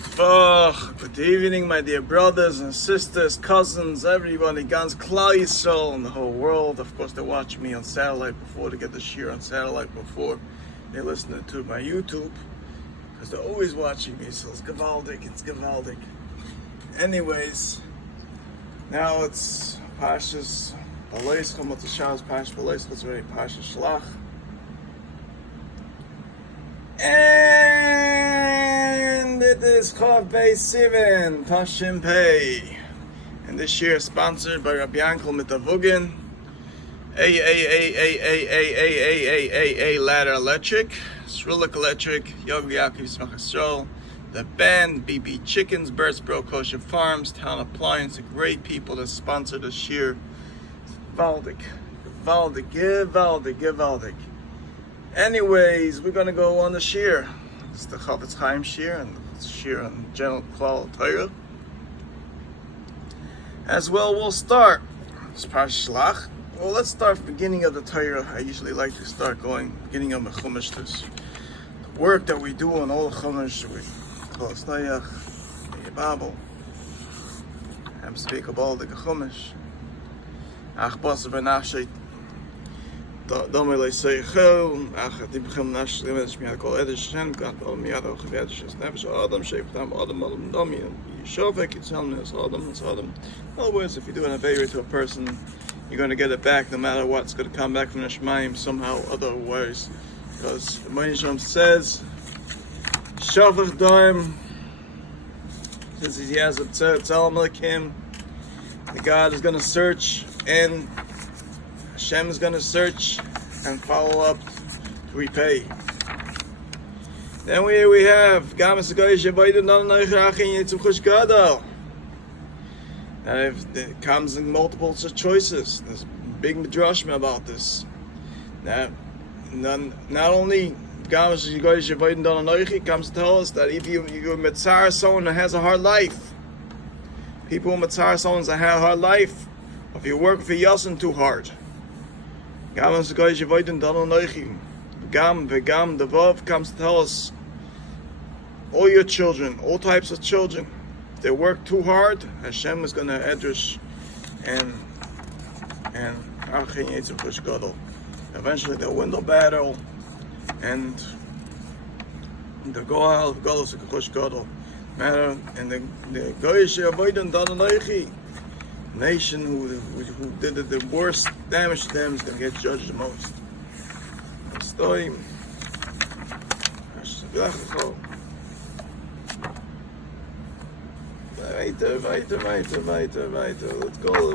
Oh, good evening, my dear brothers and sisters, cousins, everybody, Gans Klal Yisrael in the whole world. Of course, they watch me on satellite before, they get the shear on satellite before they listen to my YouTube, because they're always watching me, so it's gewaldig. Anyways, now it's Pashas Balais, Chomot Shabbos, Pashas Balais, it's already Pashas Shlach. And it is Chav Beis Sivan, Tashim Pei. And this year is sponsored by Rabbi Yankel Mitavugin, A Ladder Electric, Srulik Electric, Yogi Yaakov Yismach Yisrael, the band, BB Chickens, Birdsboro Kosher Farms, Town Appliance, the great people that sponsor this year. Gewaldig. Anyways, we're gonna go on the shear. It's the Chaim shear and the shear on General Klal Torah. As well, we'll start. It's Parashat Shlach. Well, let's start from the beginning of the Torah. I usually like to start going beginning of the Chumash. This the work that we do on all the Chumash. We call Snayach, the Bible. I'm speak of all the Chumash. Ach Basar Benachshet. Dan wil ik zeggen, ach, die begin naast de mensen met elkaar eders zijn, kan al meer dan gewerkt is. Never so Adam shaped them, Adam, dummy. You show if it's Adam. In other words, if you do a favor to a person, you're going to get it back no matter what. It's going to come back from the Shemaim somehow, otherwise. Because the Moshe says, Shavach Daim, since he has a Tzelem Elokim, the God is going to search and Hashem is going to search and follow up to repay. Then we have Gamas there comes in multiple choices. There's big midrashim about this. Now, not only Gamas comes to tell us that if you're mitzar someone that has a hard life, people who mitzar someone that have a hard life, if you work for Yasin too hard. Gam the Vav comes to tell us all your children, all types of children, if they work too hard, Hashem is going to address and eventually they'll win the battle and they'll go out of Golos matter and the Goyish Avoidin Dananoichi nation who did the worst damage to them is going to get judged the most. Let's go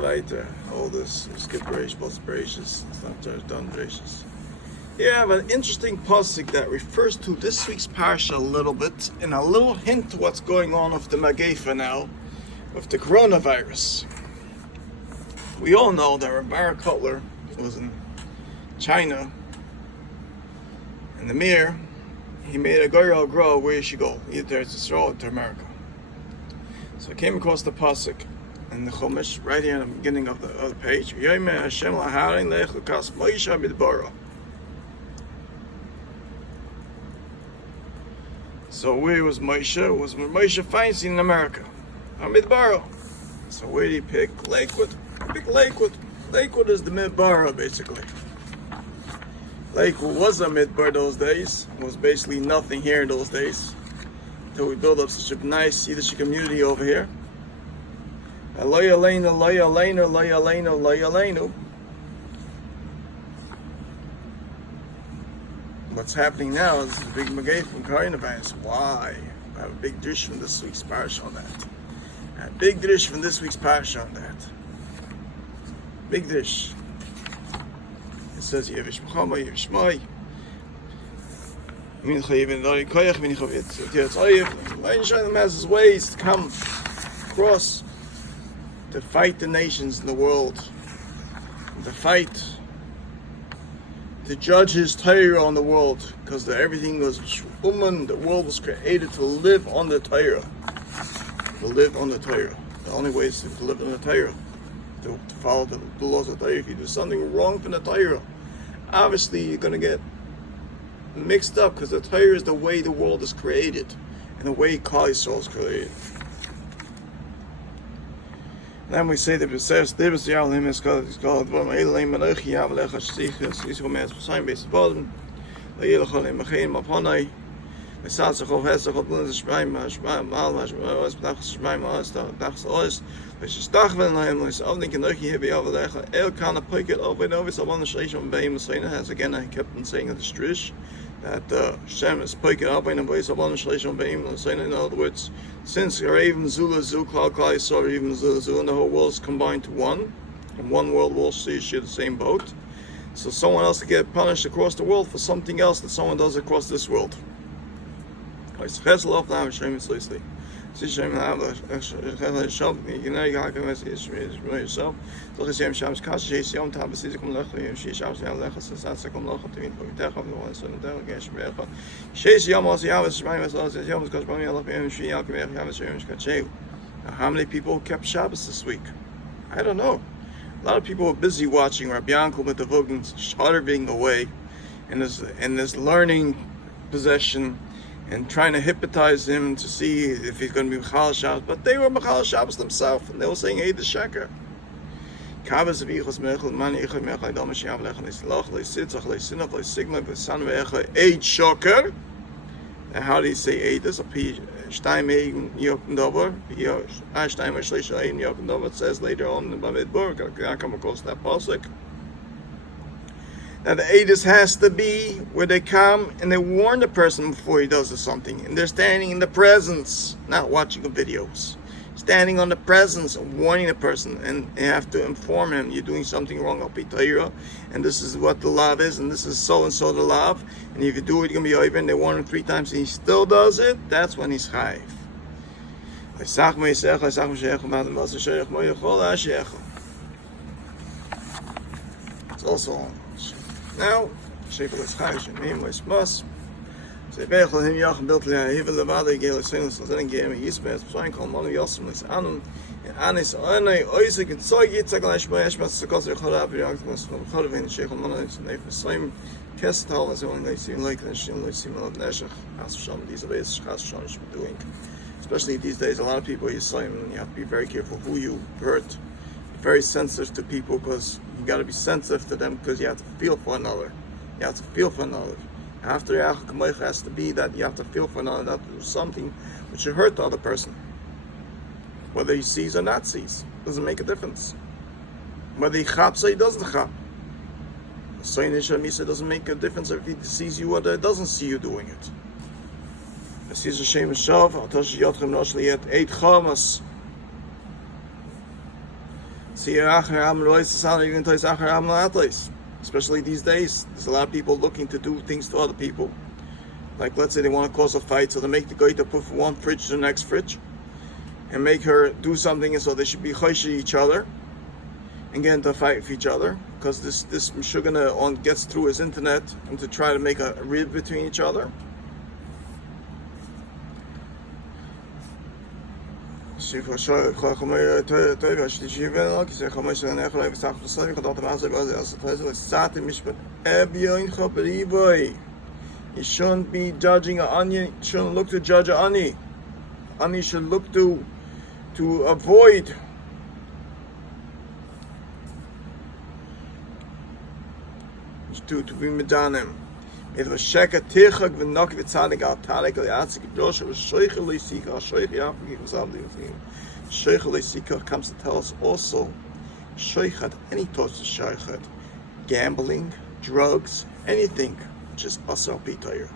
weiter. All this, skip Bereishis, post Bereishis, it's not just done Bereishis. Here I have an interesting pasuk that refers to this week's parsha a little bit, and a little hint to what's going on with the Magefa now, with the coronavirus. We all know that Rabbi Cutler was in China, and the Mir, he made a goyal grow where he should go, either to Israel or to America. So I came across the pasuk in the Chumash, right here in the beginning of the page. So where was Moshe? Was Moshe Feinstein in America? Midbaro. So where did he pick? Lakewood. Lakewood is the Midbar, basically. Lakewood was a Midbar those days. It was basically nothing here in those days. Until we built up such a nice Yiddish community over here. Loy aleinu. What's happening now is a big magay from coronavirus. Why? I have a big dish from this week's parish on that. Big dish from this week's parsha on that. Big dish. It says Yevish Muhammad, Yevish Mai. Hashem has his ways to come across to fight the nations in the world, to fight, to judge his Torah on the world, because everything was the world was created to live on the Torah. To live on the Torah. The only way is to live on the Torah, to follow the laws of the Torah. If you do something wrong from the Torah, obviously you're going to get mixed up, because the Torah is the way the world is created. in the way Klal Yisrael is created. Then we say that it says, "Davis Yalim is called Elim Menochi Yavlecha Shtichas Yisrael Mes Pesayim Beis Boden Leilachol Imachin Maponai Lesatzachol Hesachol Blun Shmaim Shmaim Mal Mashmaos B'Tachas Shmaim Os Tachas Os V'Shtachven Laim Lis Avnik Enochi Hebi Yavlecha El Kana Poiket Open Ovis Avon Shleishon Beim Mesayna." As again I kept on saying at the Strish that Shem is Poiket Open and Bois Avon Shleishon Beim Mesayna. In other words, since even Zula Zu, Klal Yisrael, even Zula Zu, and the whole world is combined to one, and one world will share the same boat, so someone else to get punished across the world for something else that someone does across this world. Now, how many people kept Shabbos this week? I don't know. A lot of people were busy watching Rabbi Yankel with the Vogen's Shudder being away in this learning possession and trying to hypnotize him to see if he's going to be Mechal Shabbos. But they were Mechal Shabbos themselves, and they were saying, "Hey, the Sheker." And how do you say Eid? There's a P. It says later on in Bamidburg, I come across that pasuk. Now the Eidus has to be where they come and they warn the person before he does something, and they're standing in the presence, not watching the videos. Standing on the presence, warning the person, and you have to inform him you're doing something wrong, and this is what the law is, and this is so and so the law, and if you do it, you're gonna be over. And they warn him 3 times, and he still does it. That's when he's chayiv. It's also on. Now, Shefer is chayiv, Shemim is must. Ze begel him jachen beeld le hevel levade gele sinus so then game Yisbes sein kann man Yosem is an is eine oise gezeug jetzt gleich bei erst was so kharab react was von kharven sheikh man is neif same kestal as on they seem like the shin like seem of nashach as some these ways has shown doing, especially these days. A lot of people you have to be very careful who you hurt, very sensitive to people, because you got to be sensitive to them, because you have to feel for another. After Yachak has to be that you have to feel for another, not to do something which should hurt the other person. Whether he sees or not sees, doesn't make a difference. Whether he chaps or he doesn't chap. It doesn't make a difference if he sees you or doesn't see you doing it. Especially these days, there's a lot of people looking to do things to other people. Like, let's say they want to cause a fight, so they make the guy to put from one fridge to the next fridge and make her do something, and so they should be chosh each other and get into a fight with each other, because this Meshugana gets through his internet and to try to make a rib between each other. Now, you shouldn't be judging an onion. You shouldn't look to judge an ani. Ani should look to avoid. To be medanim. It was sheka tichak v'nok v'tzadik al tarik al yatzik b'rosh was shoicha leisika shoicha yafik v'zavdi v'zim. Shoicha leisika comes to tell us also shoichat, any thoughts of shoichat, gambling, drugs, anything which is asal pi Torah.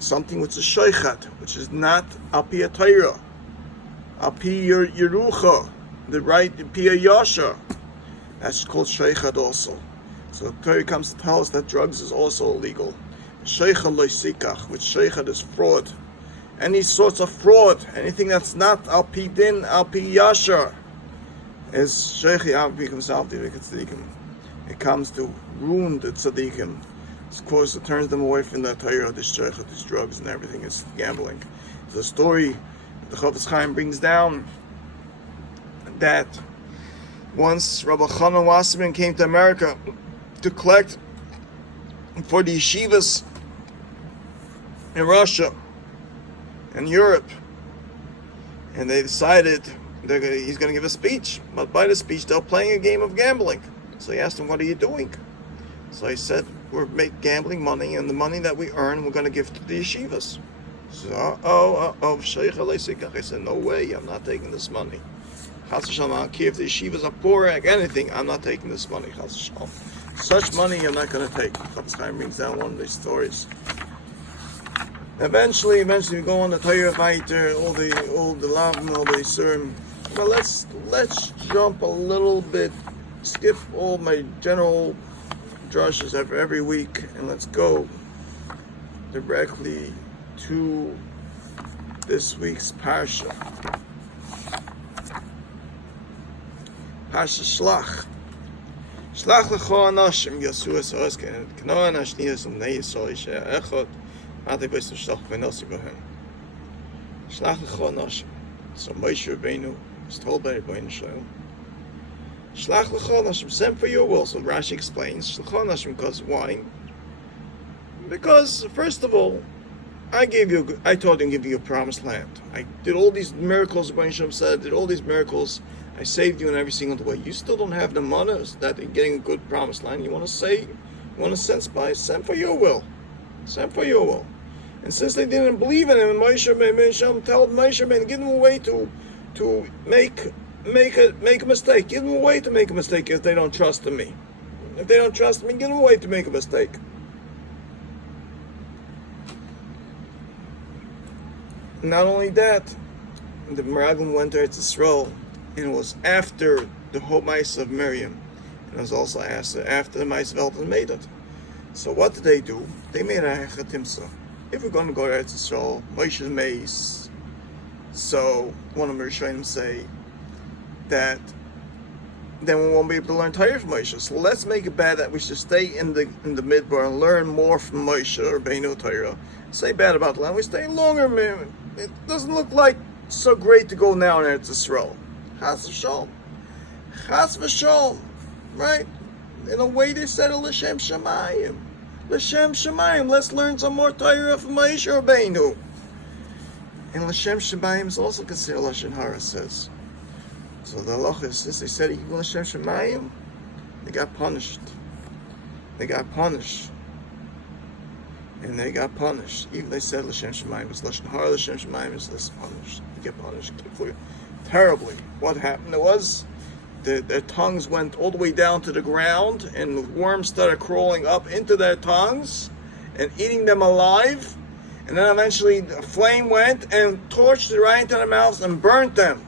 Something which is shoichat, which is not al pi Torah, al pi yerucha, the right pi yasha. That's called shoichat also. So the Torah comes to tell us that drugs is also illegal. Sheicha loisikach, which sheichat is fraud. Any sorts of fraud, anything that's not al pi din, al pi yashar, is sheichi al pi tzadikim. It comes to ruin the tzadikim. Of course, it turns them away from the Torah, this sheichat, these drugs and everything is gambling. The story the Chaim brings down that once Rabbi Chanan Wasserman came to America to collect for the yeshivas in Russia, in Europe. And they decided he's going to give a speech. But by the speech, they're playing a game of gambling. So he asked him, what are you doing? So he said, we're making gambling money, and the money that we earn, we're going to give to the yeshivas. So, I said, no way, I'm not taking this money. I don't care if the yeshivas are poor, anything, I'm not taking this money. Such money I'm not going to take. Chaim brings down one of these stories. Eventually we go on the Torah Vayter, all the Lavim, all the Yisurim. But let's jump a little bit, skip all my general drushes every week, and let's go directly to this week's Parsha. Parsha Shlach. Shlach lecho anashim yasu es osken k'noan ashniyas umnei Yisrael yisheh echad ate b'yisrael shlach v'nosi b'hem. Shlach lecho anashim. So Moshe Rabbeinu is told by Rabbeinu Shalom. Shlach lecho anashim, send for your will. So Rashi explains lecho anashim, because why? Because first of all, I told him to give you a promised land. I did all these miracles. Rabbeinu Shalom said, I did all these miracles. I saved you in every single way. You still don't have the manas that you're getting a good promised land. You want to send for your will. Send for your will. And since they didn't believe in him, Moshe Rabbeinu told Moshe Rabbeinu, give them a way to make a mistake. Give them a way to make a mistake if they don't trust in me. If they don't trust me, give them a way to make a mistake. Not only that, the Meraglim went to Eretz Yisrael, and it was after the whole mice of Miriam, and it was also after the mice of Elton made it. So what did they do? They made a hechatimsa. If we're going to go to Eretz Yisrael, Moshe's mace. So one of the Rishonim say that then we won't be able to learn Torah from Moshe. So let's make it bad that we should stay in the midbar and learn more from Moshe or Beinu Torah. Say bad about the land. We stay longer, man. It doesn't look like so great to go now in Eretz Yisrael. Chas v'sholom. Chas v'sholom. Right? In a way they said, L'shem Shemayim. L'shem Shemayim. Let's learn some more Torah from Moshe Rabbeinu. And L'shem Shemayim is also considered Lashon Hara, says. So the halacha is, since they said L'shem Shemayim, they got punished. And they got punished. Even they said L'shem Shemayim was Lashon Hara, L'shem Shemayim is less punished. They get punished terribly. What happened was their tongues went all the way down to the ground, and worms started crawling up into their tongues and eating them alive. And then eventually a flame went and torched it right into their mouths and burnt them.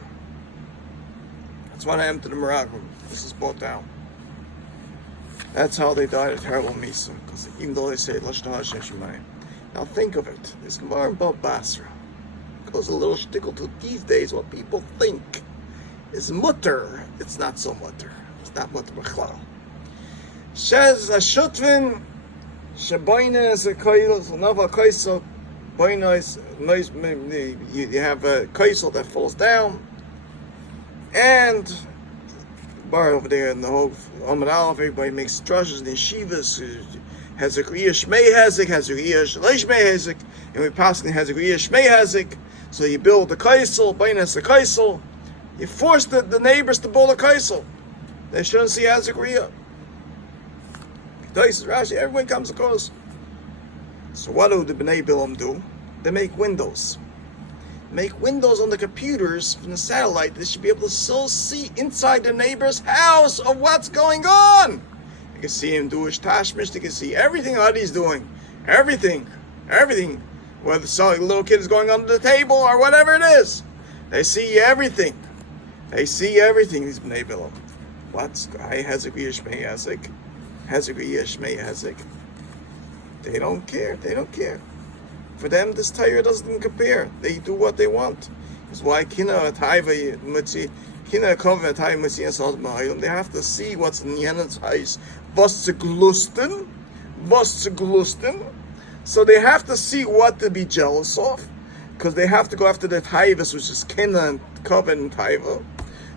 That's what happened to the Meraglim. This is brought down. That's how they died, a terrible misa. Because even though they say Lashon Hara Shem Shemayim. Now think of it. This Gemara in Bab Basra goes a little shtickle to these days what people think is mutter. It's not so mutter. It's not mutter b'chlal. Shez Hashutvin Shabayna is a kaisel, Nava kaisel. Bayna is you have a kaisel that falls down, and bar over there in the whole Amud Aleph, everybody makes drushes in the yeshivas. Has a Kriya Shmei Hazik, has a Kriya Shmei Hazik, and we pass has a Kriya Shmei Hazik. So you build the kaisel, Bainas the kaisel. You force the neighbors to build a kaisel. They shouldn't see Hazikriya. Rashi, everyone comes across. So what do the Bnei Bilam do? They make windows. Make windows on the computers from the satellite. They should be able to still see inside the neighbor's house of what's going on. You can see him do his tashmish. They can see everything Adi's doing. Everything. Whether the little kid is going under the table or whatever it is. They see everything. These Bnei Bilam. What's Hazikriya Shmei Hazik? Hazikriya Shmei Hazik. They don't care. For them, this Torah doesn't compare. They do what they want. That's why they have to see what's in Yenet's eyes. Was zu glusten. So they have to see what to be jealous of, because they have to go after the Taivas, which is Kina and Koven and Taiva.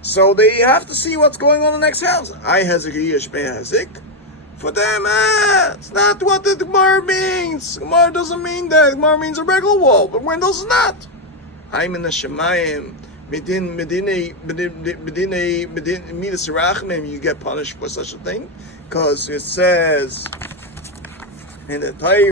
So they have to see what's going on in the next house. I Hazikriya Shmei Hazik. For them, it's not what the Gemara means. Gemara doesn't mean that. Gemara means a regular wall, but windows is not. Haim in the Shemayim, Medine Midas Rachmim, you get punished for such a thing, because it says in the Torah.